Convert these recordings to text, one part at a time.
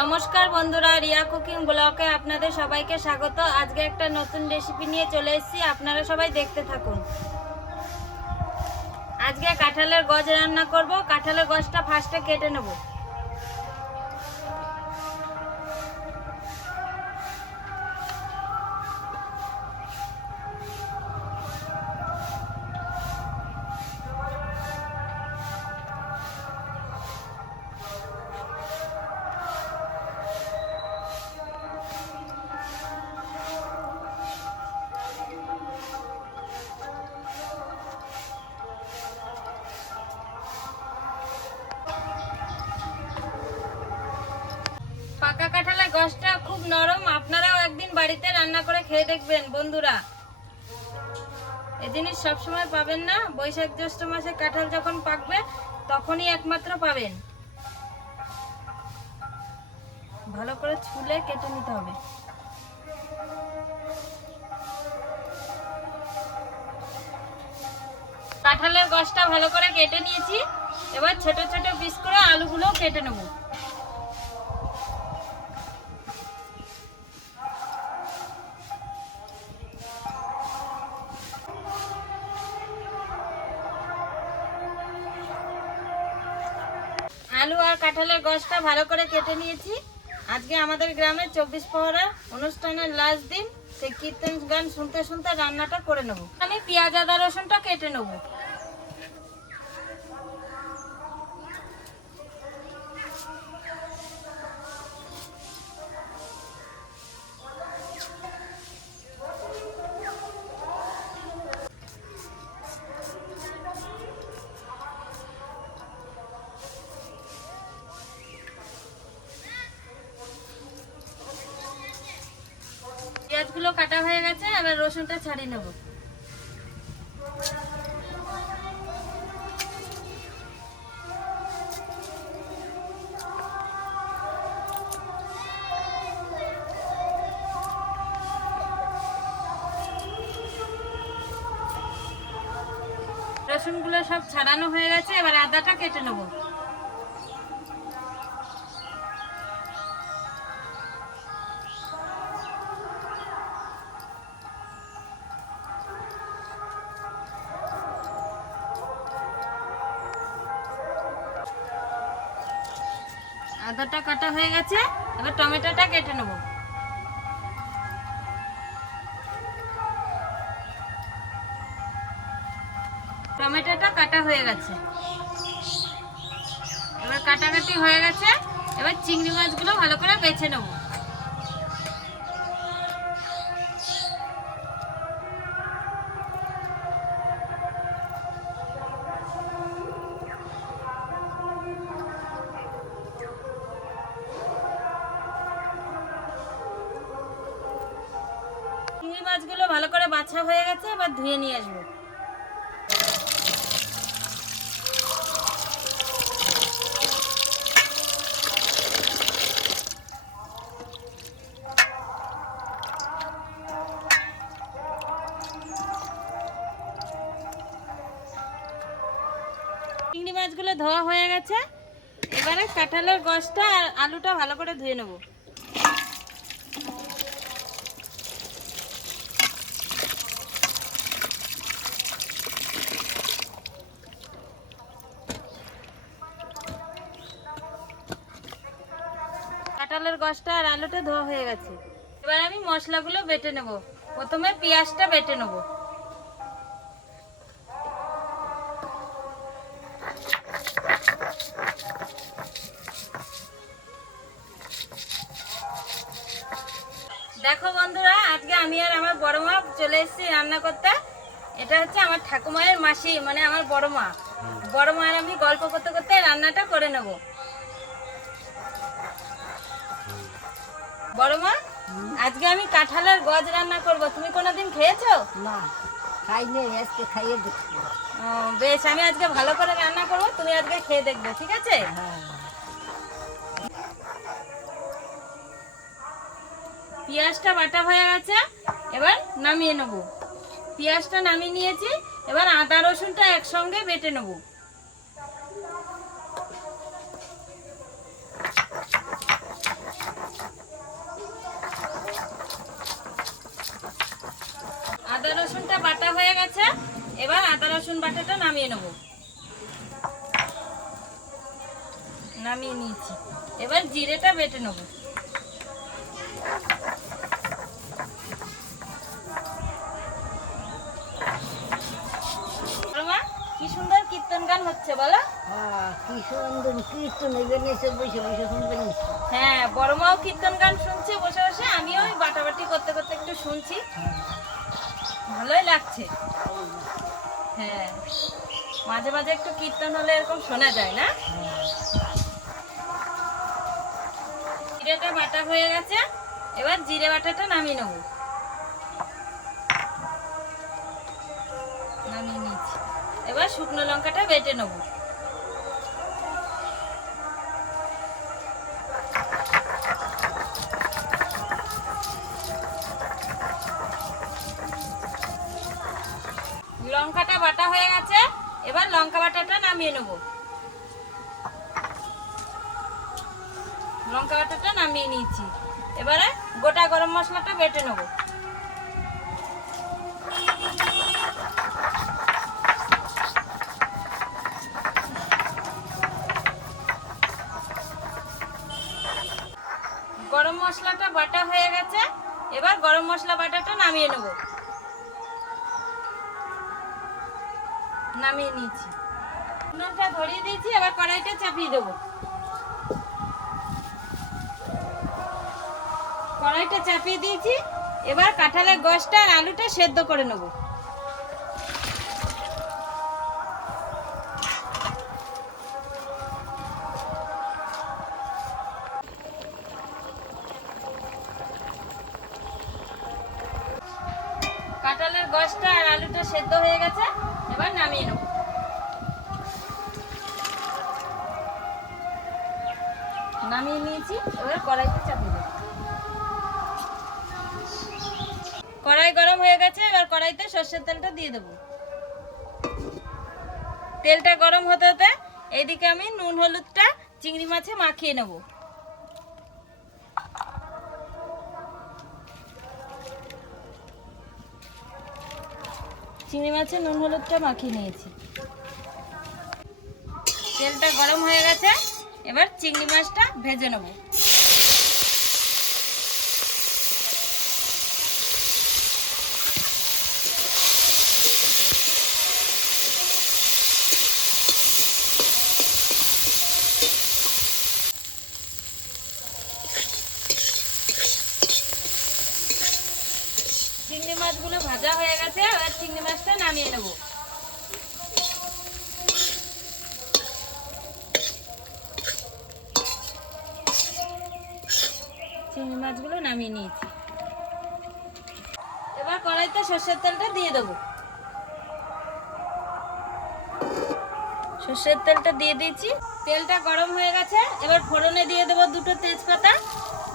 নমস্কার বন্ধুরা, রিয়া কুকিং ব্লগে আপনাদের সবাইকে স্বাগত। আজকে একটা নতুন রেসিপি নিয়ে চলে এসেছি, আপনারা সবাই দেখতে থাকুন। আজকে কাঁঠালের গজ রান্না করব। কাঁঠালের গজটা ফার্স্টে কেটে নেব। পাকা কাঁঠালের গজটা খুব নরম, আপনারাও একদিন বাড়িতে রান্না করে খেয়ে দেখবেন বন্ধুরা। এই জিনিস সবসময় পাবেন না, বৈশাখ জ্যৈষ্ঠ মাসে কাঁঠাল যখন পাকবে তখনই একমাত্র পাবেন। ভালো করে ছুলে কেটে নিতে হবে। কাঁঠালের গজটা ভালো করে কেটে নিয়েছি, এবার ছোট ছোট পিস করে আলুগুলো কেটে নেব। আলু আর কাঁঠালের গজটা ভালো করে কেটে নিয়েছি। আজকে আমাদের গ্রামে 24 পরগনা অনুষ্ঠানের লাস্ট দিন, সেই কীর্তন গান শুনতে শুনতে রান্নাটা করে নেব। আমি পেঁয়াজ আদা রসুনটা কেটে নেব। পেঁয়াজগুলো কাটা হয়ে গেছে, এবার রসুনটা ছাড়িয়ে নেব। রসুনগুলো সব ছাড়ানো হয়ে গেছে, এবার আদাটা কেটে নেব। আদাটা কাটা হয়ে গেছে, এবার টমেটোটা কেটে নেব। টমেটোটা কাটা হয়ে গেছে, এবার কাটাকাটি হয়ে গেছে, এবার চিংড়ি মাছগুলো ভালো করে বেছে নেব। চিংড়ি মাছগুলো ভালো করে বাছা হয়ে গেছে, এবার ধুয়ে নিয়ে আসবো। চিংড়ি মাছগুলো ধোয়া হয়ে গেছে, এবারে কাঁঠালের গজটা আর আলুটা ভালো করে ধুয়ে নেব। কাঁঠালের গজটা আর আলুটা ধোয়া হয়ে গেছে, এবার আমি মশলাগুলো বেটে নেব। প্রথমে পেঁয়াজটা বেটে নেব। দেখো বন্ধুরা, আজকে আমি আর আমার বড় মা চলে এসেছি রান্না করতে। এটা হচ্ছে আমার ঠাকুমায়ের মাসি, মানে আমার বড় মা। বড় মা আর আমি গল্প করতে করতে রান্নাটা করে নেব। বড় মা, আজকে আমি কাঁঠালের গজ রান্না করব। তুমি কোনোদিন খেয়েছো? না, খাইনি, আজকে খাইয়ে দেখি। বেশ, আমি আজকে ভালো করে রান্না করব, তুমি আজকে খেয়ে দেখবে, ঠিক আছে? হ্যাঁ, পেঁয়াজটা বাটা হয়ে গেছে, এবার নামিয়ে নেব। পেঁয়াজটা নামিয়ে নিয়েছি, এবার আদা রসুনটা একসঙ্গে বেটে নেব। গেছে, এবার আদা রসুন বাটাটা নামিয়ে নেব। নামিয়ে নিয়েছি, এবার জিরেটা বেটে নেব। কি সুন্দর কীর্তন গান হচ্ছে বলো। কি সুন্দর কীর্তন এখানে এসে বসে বসে শুনবেন। হ্যাঁ, বড় মাও কীর্তন গান শুনছে বসে বসে, আমিও ওই বাটাবাটি করতে করতে একটু শুনছি, ভালোই লাগছে। হ্যাঁ, মাঝে মাঝে একটু কীর্তন হলে এরকম শোনা যায় না। জিরেটা বাটা হয়ে গেছে, এবার জিরে বাটাটা নামিয়ে নেব। নামিয়ে নিচ্ছি, এবার শুকনো লঙ্কাটা বেটে নেব। লঙ্কাটা বাটা হয়ে গেছে, এবার লঙ্কা বাটাটা নামিয়ে নেব। লঙ্কা বাটাটা নামিয়ে নিয়েছি, এবারে গোটা গরম মশলাটা বেটে নেব। গরম মশলাটা বাটা হয়ে গেছে, এবার গরম মশলা বাটাটা নামিয়ে নেব। নামিয়ে নিয়েছি, উনুনটা ধরিয়ে দিয়েছি, এবার কড়াইটা চাপিয়ে দেবো। কড়াইটা চাপিয়ে দিয়েছি, এবার কাঁঠালের গোশটা আর আলুটা সেদ্ধ করে নেব। কাঁঠালের গোশটা আর আলুটা সেদ্ধ হয়ে গেছে, এবার নামিয়ে নেব। নামিয়ে নিয়েছি, এবার কড়াইতে চাপিয়ে দেব। কড়াই গরম হয়ে গেছে, এবার কড়াইতে সর্ষের তেলটা দিয়ে দেব। তেলটা গরম হতে হতে এইদিকে আমি নুন হলুদটা চিংড়ি মাছে মাখিয়ে নেব। চিংড়ি মাছে নুন হলুদটা মাখিয়ে নিয়েছি। তেলটা গরম হয়ে গেছে, এবার চিংড়ি মাছটা ভেজে নেব। চিংড়ি মাছগুলো ভাজা হয়ে গেছে, এবার চিংড়ি মাছটা নামিয়ে নেব। চিংড়ি মাছগুলো নামিয়ে নিয়েছি, এবার কড়াইতে সর্ষের তেলটা দিয়ে দেবো। সর্ষের তেলটা দিয়ে দিয়েছি, তেলটা গরম হয়ে গেছে, এবার ফোড়নে দিয়ে দেবো দুটো তেজপাতা,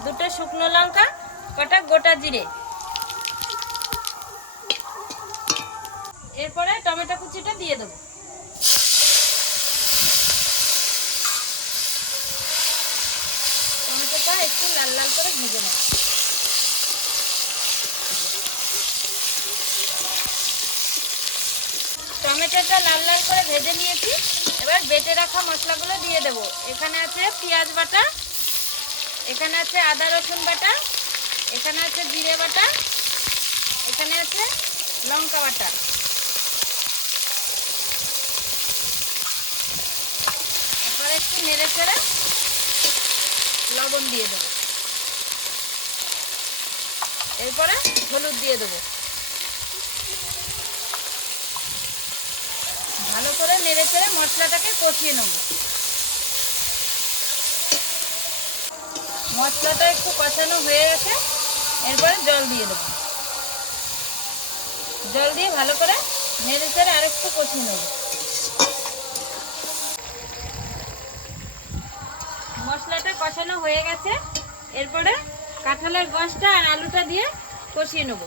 দুটো শুকনো লঙ্কা, কটা গোটা জিরে। এরপরে টমেটো কুচিটা দিয়ে দেবো। টমেটোটা একটু লাল লাল করে ভেজে নেব। টমেটোটা লাল লাল করে ভেজে নিয়েছি, এবার বেটে রাখা মশলাগুলো দিয়ে দেবো। এখানে আছে পেঁয়াজ বাটা, এখানে আছে আদা রসুন বাটা, এখানে আছে জিরে বাটা, এখানে আছে লঙ্কা বাটা। এরপরে একটু নেড়ে চেড়ে লবণ দিয়ে দেবো, এরপরে হলুদ দিয়ে দেবো। ভালো করে নেড়ে চেড়ে মশলাটাকে কষিয়ে নেব। মশলাটা একটু কষানো হয়ে গেছে, এরপরে জল দিয়ে দেবো। জল দিয়ে ভালো করে নেড়ে চেড়ে আরেকটু কষিয়ে নেব। মশলাটা কষানো হয়ে গেছে, এরপরে কাঁঠালের গোশটা আর আলুটা দিয়ে কষিয়ে নেব।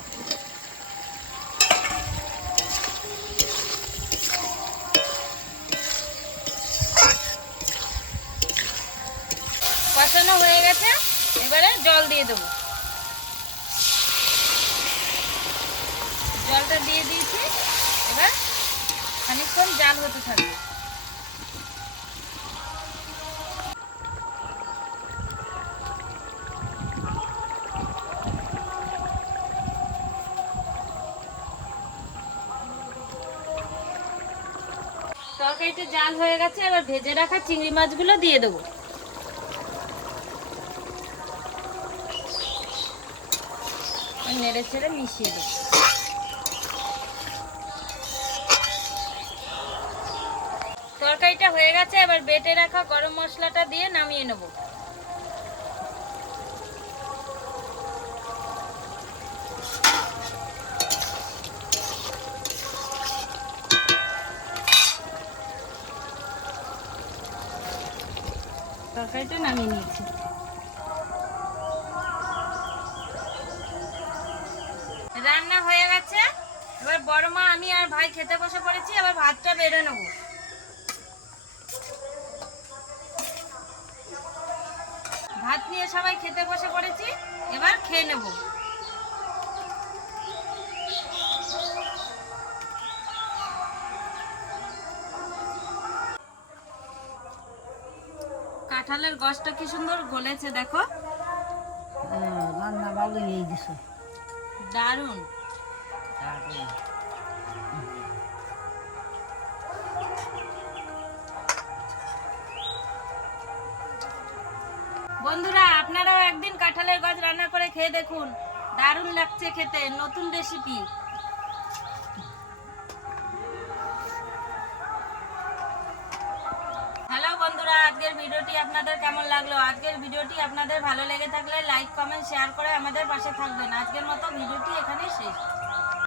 কষানো হয়ে গেছে, এবারে জল দিয়ে দেবো। জলটা দিয়ে দিয়েছি, খানিকক্ষণ জাল হতে থাকবে। তরকারিটা জাল হয়ে গেছে, এবার ভেজে রাখা চিংড়ি মাছগুলো দিয়ে দেবো। নেড়ে ছেড়ে মিশিয়ে দেবো। তরকারিটা হয়ে গেছে, এবার বেটে রাখা গরম মশলাটা দিয়ে নামিয়ে নেব। তরকারিটা নামিয়ে নিয়েছি। রান্না হয়ে গেছে, এবার বড় মা, আমি আর ভাই খেতে বসে পড়েছি। এবার ভাতটা বেড়ে নেব। ভাত নিয়ে সবাই খেতে বসে পড়েছি, এবার খেয়ে নেব। কাঁঠালের গছটা কি সুন্দর গলেছে দেখো, রান্না ভালো হয়ে গেছে। দারুণ। বন্ধুরা, আপনারাও একদিন কাঁঠালের গছ রান্না করে খেয়ে দেখুন, দারুণ লাগছে খেতে, নতুন রেসিপি। হ্যালো বন্ধুরা, আজকের ভিডিওটি আপনাদের কেমন লাগলো? আজকের ভিডিওটি আপনাদের ভালো লেগে থাকলে লাইক, কমেন্ট, শেয়ার করে আমাদের পাশে থাকবেন। আজকের মতো ভিডিওটি এখানেই শেষ।